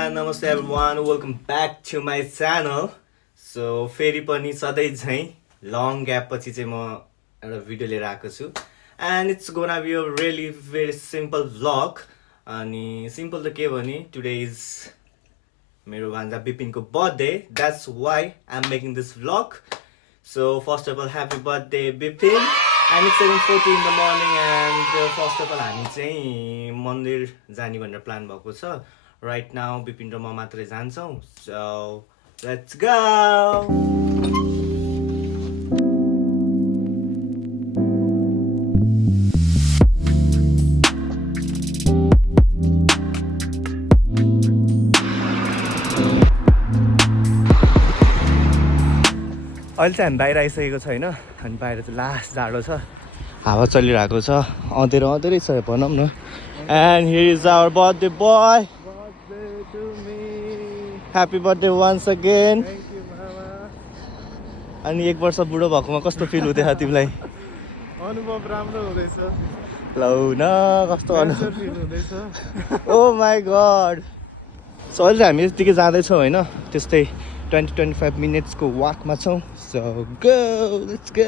and namaste everyone. Welcome back to my channel. So फेरि पनि सधैँ झैँ long gap पछि चाहिँ म एउटा भिडियो लिएर आएको छु and it's gonna be a really very simple vlog. अनि simple त के भने today is मेरो भान्जा बिपिनको birthday. That's why I'm making this vlog. So first of all, happy birthday Bipin. And it's 7:40 in the morning and first of all हामी चाहिँ मन्दिर जाने भनेर प्लान भएको छ. Right now बिपिन र म मात्रै जान्छौँ. So let's go. अहिले चाहिँ हामी बाहिर आइसकेको छैन अनि बाहिर चाहिँ लास्ट जाडो छ हावा चलिरहेको छ अँधेरै छ भनौँ न and here is our birthday boy happy birthday once again अनि 1 वर्ष बुढो भएकोमा कस्तो फिल हुँदैछ तिमीलाई अनुभव राम्रो हुँदैछ लौ न कस्तो अनुभव फिल हुँदैछ ओ माई गड सो अहिले हामी यतिकै जाँदैछौँ होइन त्यस्तै 20-25 मिनट्सको वाकमा छौँ so go let's go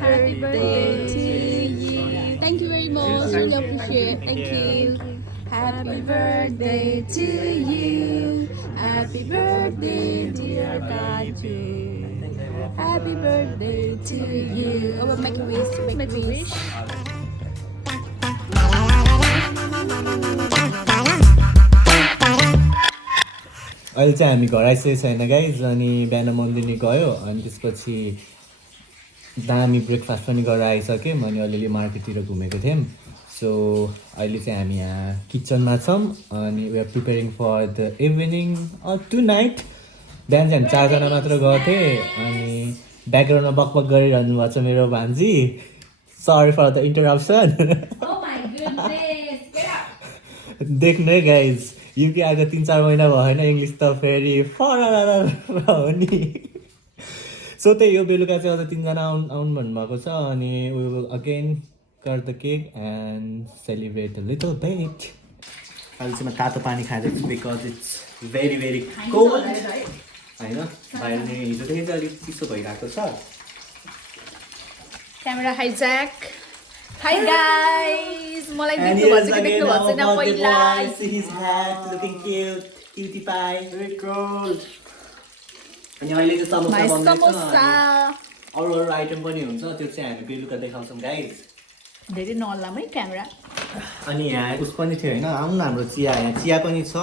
Happy birthday to you. Thank you very much. Really appreciate. Thank you. Happy birthday to you. Happy birthday, dear Baju. Happy birthday to you. Oh, make a wish. Make a wish. अहिले चाहिँ हामी घर आइसकेको छैन guys अनि बिहान मन्दिर गयो अनि त्यसपछि दामी ब्रेकफास्ट पनि गरेर आइसक्यौँ अनि अलिअलि मार्केटतिर घुमेको थियौँ सो अहिले चाहिँ हामी यहाँ किचनमा छौँ अनि we are preparing for the evening tonight बिहान चाहिँ हामी 4 जना मात्र गएको थिएँ अनि ब्याकग्राउन्डमा बकबक गरिरहनु भएको छ मेरो भान्जी सरी फर द इन्टरप्सन देख्नु है गाइज युके आएको 3-4 महिना भएन इङ्ग्लिस त फेरि फर हो नि सो त्यही यो बेलुका चाहिँ अझ 3 जना आउनु भन्नुभएको छ अनि we will again cut the cake and celebrate a little bit अहिले चाहिँ म तातो पानी खाँदैछु because it's very very cold होइन बाहिर नै हिजोदेखि चाहिँ अलिक चिसो भइरहेको छ Camera hijack. Hi guys. मलाई देख्नु भएको छैन पहिला. See his hat, looking cute, cutie pie, very cold. अनि अहिले चाहिँ समोसा बन्दैछ अरू आइटम पनि हुन्छ त्यो चाहिँ हामी बेलुका देखाउँछौँ गाइज धेरै नलाम है क्यामेरा अनि यहाँ उस पनि थियो होइन आउनु न हाम्रो चिया यहाँ चिया पनि छ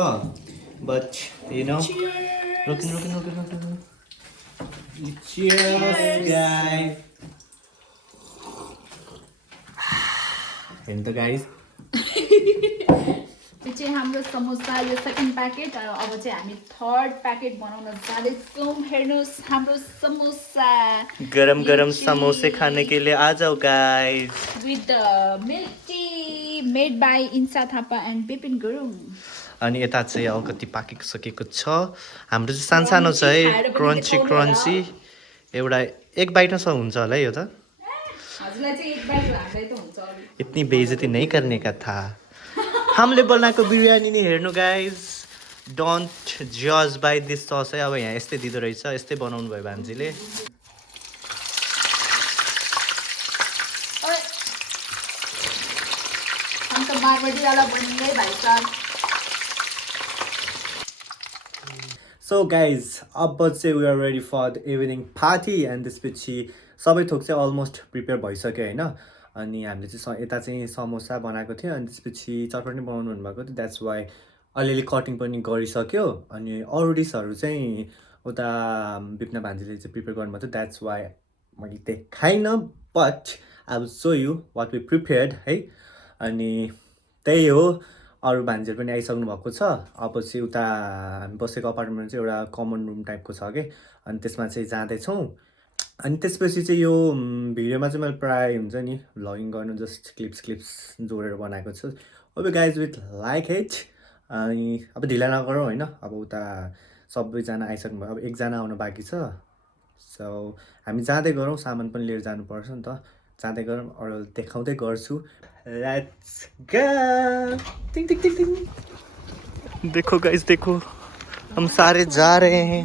बट यु नो रोकिनु Cheers guys हेर्नु त गाइज यो चाहिँ हाम्रो समोसा यो सेकेन्ड प्याकेट अब चाहिँ हामी थर्ड प्याकेट बनाउन जाँदैछौँ हेर्नुहोस् हाम्रो समोसा गरम गरम समोसे खाने के लिए आ जाओ guys with milk tea made by Insa Thapa and Bipin Gurung अनि यता चाहिँ अलिकति पाकिसकेको छ हाम्रो चाहिँ सानसानो छ है क्रन्ची क्रन्ची एउटा एक बाइट छ हुन्छ होला है यो त हजुरलाई चाहिँ एक बाइट लाग्दै त हुन्छ इतनी बेइज्जती नहीं करने का था हामीले बनाएको बिरयानी नि हेर्नु गाइज डोन्ट जज बाई दिस सस है अब यहाँ यस्तै दिँदो रहेछ यस्तै बनाउनु भयो भान्जीले मार्केट वाला बनिए भाई साहब। सो गाइज अब चाहिँ we are ready for the evening party and त्यसपछि सबै थोक चाहिँ अलमोस्ट प्रिपेयर भइसक्यो होइन अनि हामीले चाहिँ यता चाहिँ समोसा बनाएको थियो अनि त्यसपछि चटपटी बनाउनु भन्नुभएको थियो द्याट्स वाइ अलिअलि कटिङ पनि गरिसक्यो अनि अरू डिसहरू चाहिँ उता विपना भान्जीले चाहिँ प्रिपेयर गर्नुभएको थियो द्याट्स वाइ मैले देखाइनँ but I will show you what we prepared है अनि त्यही हो अरू भान्जीहरू पनि आइसक्नु भएको छ अब चाहिँ उता हामी बसेको अपार्टमेन्ट चाहिँ एउटा कमन रुम टाइपको छ कि अनि त्यसमा चाहिँ जाँदैछौँ अनि त्यसपछि चाहिँ यो भिडियोमा चाहिँ मैले प्रायः हुन्छ नि भ्लगिङ गर्नु जस्ट क्लिप्स जोडेर बनाएको छु अब गाइज विथ लाइक इट अनि अब ढिला नगरौँ होइन अब उता सबैजना आइसक्नु भयो अब एकजना आउनु बाँकी छ सो हामी जाँदै गरौँ सामान पनि लिएर जानुपर्छ नि त जाँदै गरौँ अरू देखाउँदै गर्छु लेट्स गो टिङ टिङ टिङ टिङ देखो गाइस देखो हम सारे जा रहे हैं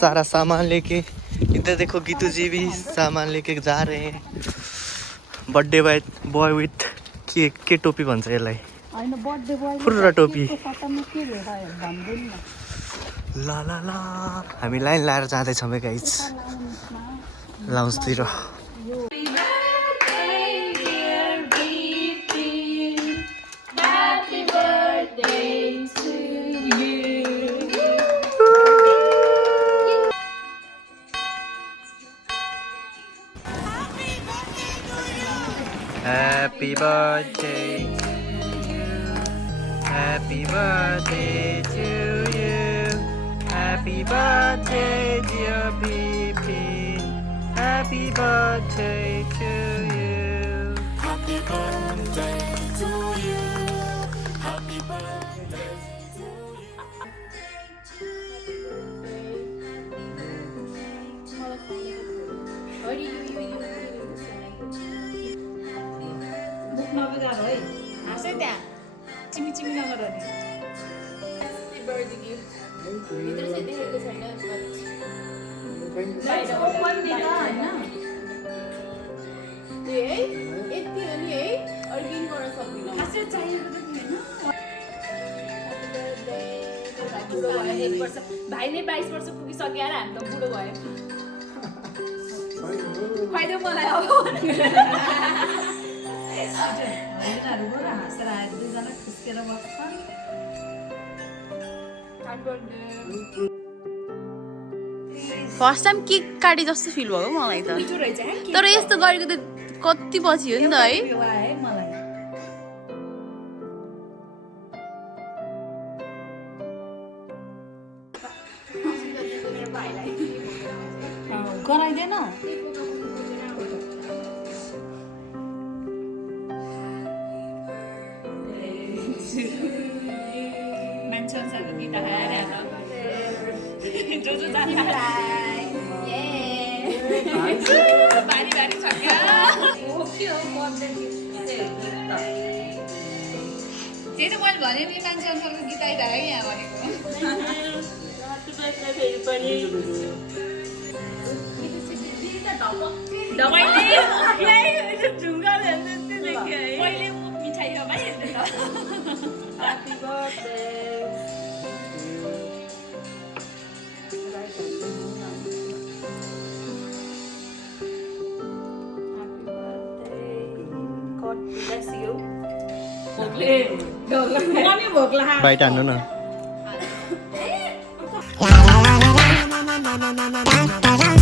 सारा सामान लेके इधर देखो गीतू जी भी सामान लेके जा रहे हैं बर्थडे बॉय विथ के टोपी भन्छ यसलाई फुर्रा टोपी ला ला ला हामी लाइन लाएर जाँदैछौँ है guys लाउन्जतिर Happy birthday to you. Happy birthday to you. Happy birthday, dear Pippin. Happy birthday to you. Happy birthday to you. Happy birthday to नबगार है हाँसै त्यहाँ चिमी नगर नि भित्र चाहिँ देखेको छैन है यति हो नि है अर्किङ गर्न सक्दिनँ हाँसै चाहिएको बुढो भयो 1 वर्ष भाइ नै 22 वर्ष पुगिसक्यो र हामी त बुढो भयो फाइदा मलाई अब फर्स्ट टाइम केक काटे जस्तो फिल भयो मलाई त तर यस्तो गरेको त कति पछि हो नि त है गराइदेन मान्छेको गीत जो जान्छ भारी भारी छ क्या त्यही त मैले भने नि मान्छे अनुसारको गीत आइरहेको यहाँ भनेको पहिले मिठाई हो भाइ Happy birthday. God bless you. Bite anu na. La la la la la la la la la la la.